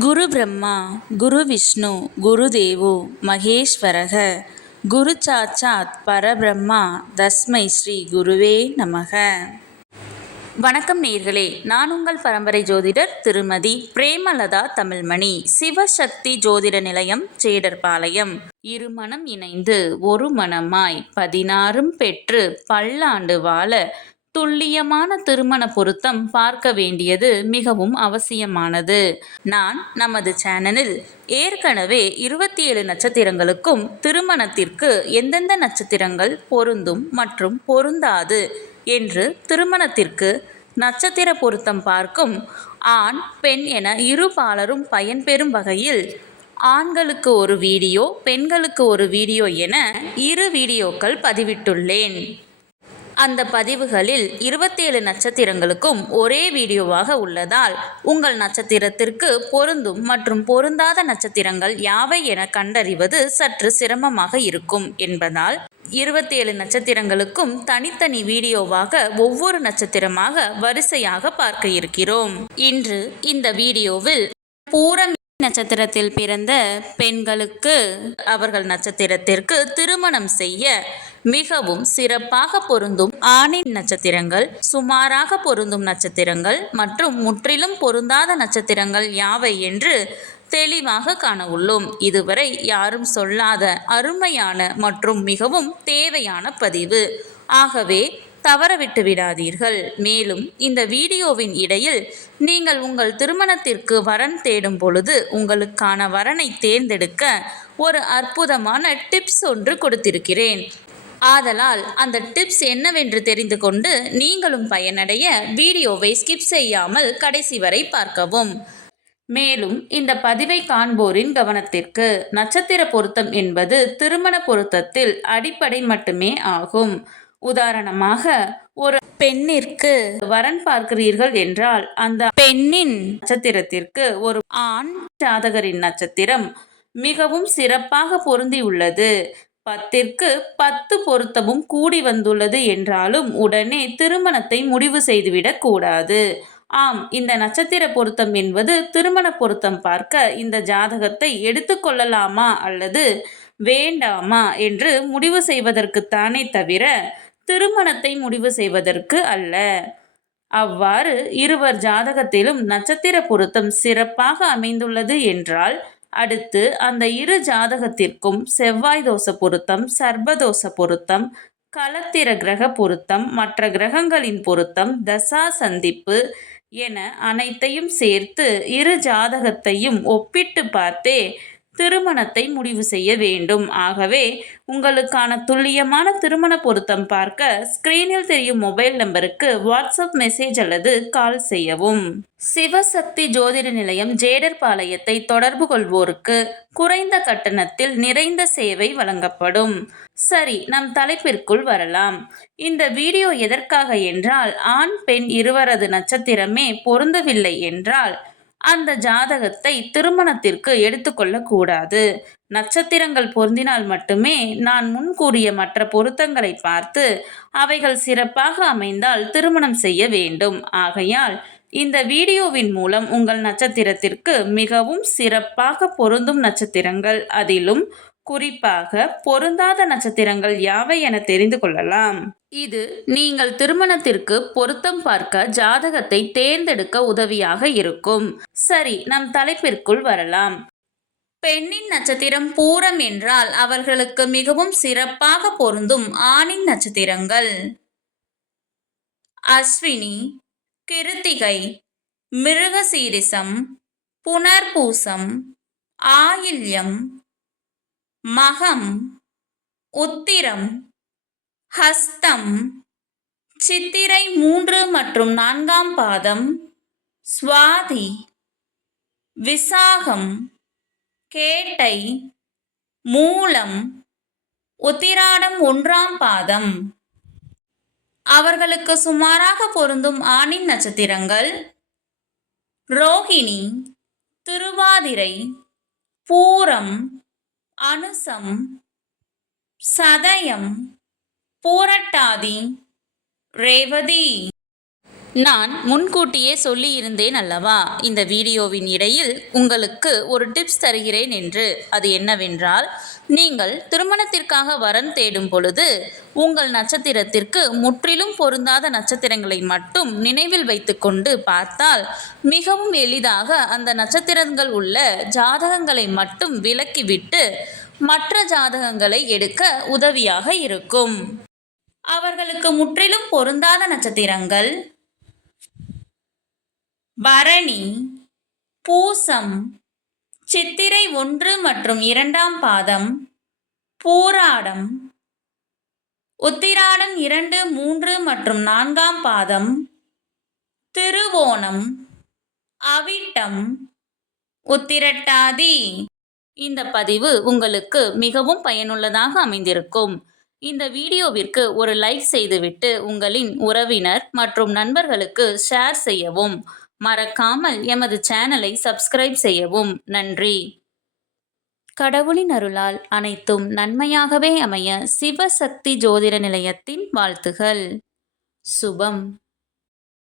குரு பிரம்மா குரு விஷ்ணு குரு தேவோ மகேஸ்வரக குரு சாட்சாத் பரபிரம்மா தஸ்மை ஸ்ரீ குருவே நமக. வணக்கம் நேயர்களே, நான் உங்கள் பரம்பரை ஜோதிடர் திருமதி பிரேமலதா தமிழ்மணி. சிவசக்தி ஜோதிட நிலையம், ஜேடர்பாளையம். இருமனம் இணைந்து ஒரு மனமாய் 16 பெற்று பல்லாண்டு வாழ துல்லியமான திருமண பொருத்தம் பார்க்க வேண்டியது மிகவும் அவசியமானது. நான் நமது சேனலில் ஏற்கனவே 27 நட்சத்திரங்களுக்கும் திருமணத்திற்கு எந்தெந்த நட்சத்திரங்கள் பொருந்தும் மற்றும் பொருந்தாது என்று திருமணத்திற்கு நட்சத்திர பொருத்தம் பார்க்கும் ஆண் பெண் என இரு பாலரும் பயன்பெறும் வகையில் ஆண்களுக்கு ஒரு வீடியோ, பெண்களுக்கு ஒரு வீடியோ என 2 வீடியோக்கள் பதிவிட்டுள்ளேன். அந்த பதிவுகளில் 27 நட்சத்திரங்களுக்கும் ஒரே வீடியோவாக உள்ளதால் உங்கள் நட்சத்திரத்திற்கு பொருந்தும் மற்றும் பொருந்தாத நட்சத்திரங்கள் யாவை என கண்டறிவது சற்று சிரமமாக இருக்கும் என்பதால் 27 நட்சத்திரங்களுக்கும் தனித்தனி வீடியோவாக ஒவ்வொரு நட்சத்திரமாக வரிசையாக பார்க்க இருக்கிறோம். இன்று இந்த வீடியோவில் பூரம் நட்சத்திரத்தில் பிறந்த பெண்களுக்கு அவர்கள் நட்சத்திரத்திற்கு திருமணம் செய்ய மிகவும் சிறப்பாக பொருந்தும் ஆணின் நட்சத்திரங்கள், சுமாராக பொருந்தும் நட்சத்திரங்கள் மற்றும் முற்றிலும் பொருந்தாத நட்சத்திரங்கள் யாவை என்று தெளிவாக காண உள்ளோம். இதுவரை யாரும் சொல்லாத அருமையான மற்றும் மிகவும் தேவையான பதிவு. ஆகவே தவறவிட்டு விடாதீர்கள். மேலும் இந்த வீடியோவின் இடையில் நீங்கள் உங்கள் திருமணத்திற்கு வரன் தேடும் பொழுது உங்களுக்கான வரனை தேர்ந்தெடுக்க ஒரு அற்புதமான டிப்ஸ் ஒன்று கொடுத்திருக்கிறேன். ஆதலால் அந்த டிப்ஸ் என்னவென்று தெரிந்து கொண்டு நீங்களும் பயனடைய வீடியோவை ஸ்கிப் செய்யாமல் கடைசி வரை பார்க்கவும். மேலும் இந்த பதிவை காண்போரின் கவனத்திற்கு, நட்சத்திர பொருத்தம் என்பது திருமண பொருத்தத்தில் அடிப்படை மட்டுமே ஆகும். உதாரணமாக, ஒரு பெண்ணிற்கு வரன் பார்க்கிறீர்கள் என்றால் அந்த பெண்ணின் நட்சத்திரத்திற்கு ஒரு ஆண் ஜாதகரின் நட்சத்திரம் மிகவும் சிறப்பாக பொருந்தியுள்ளது, 10ற்கு 10 பொருத்தமும் கூடி வந்துள்ளது என்றாலும் உடனே திருமணத்தை முடிவு செய்துவிடக் கூடாது. ஆம், இந்த நட்சத்திர பொருத்தம் என்பது திருமண பொருத்தம் பார்க்க இந்த ஜாதகத்தை எடுத்துக்கொள்ளலாமா அல்லது வேண்டாமா என்று முடிவு செய்வதற்குத்தானே தவிர திருமணத்தை முடிவு செய்வதற்கு அல்ல. அவ்வாறு இருவர் ஜாதகத்திலும் நட்சத்திர பொருத்தம் சிறப்பாக அமைந்துள்ளது என்றால் அடுத்து அந்த இரு ஜாதகத்திற்கும் செவ்வாய் தோஷ பொருத்தம், சர்ப்பதோஷ பொருத்தம், களத்திர கிரக பொருத்தம், மற்ற கிரகங்களின் பொருத்தம், தசா சந்திப்பு என அனைத்தையும் சேர்த்து இரு ஜாதகத்தையும் ஒப்பிட்டு பார்த்தே திருமணத்தை முடிவு செய்ய வேண்டும். ஆகவே உங்களுக்கான துல்லியமான திருமண பொருத்தம் பார்க்க ஸ்கிரீனில் தெரியும் மொபைல் நம்பருக்கு வாட்ஸ்அப் மெசேஜ் அல்லது கால் செய்யவும். சிவசக்தி ஜோதிட நிலையம், ஜேடர்பாளையத்தை தொடர்பு கொள்வோருக்கு குறைந்த கட்டணத்தில் நிறைந்த சேவை வழங்கப்படும். சரி, நம் தலைப்பிற்குள் வரலாம். இந்த வீடியோ எதற்காக என்றால், ஆண் பெண் இருவரது நட்சத்திரமே பொருந்தவில்லை என்றால் அந்த ஜாதகத்தை திருமணத்திற்கு எடுத்துக்கொள்ளக்கூடாது. நட்சத்திரங்கள் பொருந்தினால் மட்டுமே நான் முன் கூறிய மற்ற பொருத்தங்களை பார்த்து அவைகள் சிறப்பாக அமைந்தால் திருமணம் செய்ய வேண்டும். ஆகையால் இந்த வீடியோவின் மூலம் உங்கள் நட்சத்திரத்திற்கு மிகவும் சிறப்பாக பொருந்தும் நட்சத்திரங்கள், அதிலும் குறிப்பாக பொருந்தாத நட்சத்திரங்கள் யாவை என தெரிந்து கொள்ளலாம். இது நீங்கள் திருமணத்திற்கு பொருத்தம் பார்க்க ஜாதகத்தை தேர்ந்தெடுக்க உதவியாக இருக்கும். சரி, நம் தலைப்பிற்குள் வரலாம். பெண்ணின் நட்சத்திரம் பூரம் என்றால் அவர்களுக்கு மிகவும் சிறப்பாக பொருந்தும் ஆணின் நட்சத்திரங்கள் அஸ்வினி, கிருத்திகை, மிருகசீரிசம், புனர்பூசம், ஆயில்யம், மகம், உத்திரம், ஹஸ்தம், சித்திரை 3 மற்றும் 4ஆம் பாதம், சுவாதி, விசாகம், கேட்டை, மூலம், உத்திராடம் 1ஆம் பாதம். அவர்களுக்கு சுமாராக பொருந்தும் ஆணின் நட்சத்திரங்கள் ரோஹிணி, திருவாதிரை, பூரம், அனுசம், சதயம், பூரட்டாதி, ரேவதி. நான் முன்கூட்டியே சொல்லியிருந்தேன் அல்லவா, இந்த வீடியோவின் இடையில் உங்களுக்கு ஒரு டிப்ஸ் தருகிறேன் என்று. அது என்னவென்றால், நீங்கள் திருமணத்திற்காக வரன் தேடும் பொழுது உங்கள் நட்சத்திரத்திற்கு முற்றிலும் பொருந்தாத நட்சத்திரங்களை மட்டும் நினைவில் வைத்துக்கொண்டு பார்த்தால் மிகவும் எளிதாக அந்த நட்சத்திரங்கள் உள்ள ஜாதகங்களை மட்டும் விலக்கிவிட்டு மற்ற ஜாதகங்களை எடுக்க உதவியாக இருக்கும். அவர்களுக்கு முற்றிலும் பொருந்தாத நட்சத்திரங்கள் பரணி, பூசம், சித்திரை 1 மற்றும் 2ஆம் பாதம், பூராடம், உத்திராடம் 2, 3 மற்றும் 4ஆம் பாதம், திருவோணம், அவிட்டம், உத்திரட்டாதி. இந்த பதிவு உங்களுக்கு மிகவும் பயனுள்ளதாக அமைந்திருக்கும். இந்த வீடியோவிற்கு ஒரு லைக் செய்துவிட்டு உங்களின் உறவினர் மற்றும் நண்பர்களுக்கு ஷேர் செய்யவும். மறக்காமல் எமது சேனலை சப்ஸ்கிரைப் செய்யவும். நன்றி. கடவுளின் அருளால் அனைத்தும் நன்மையாகவே அமைய சிவசக்தி ஜோதிட நிலையத்தின் வாழ்த்துகள். சுபம்.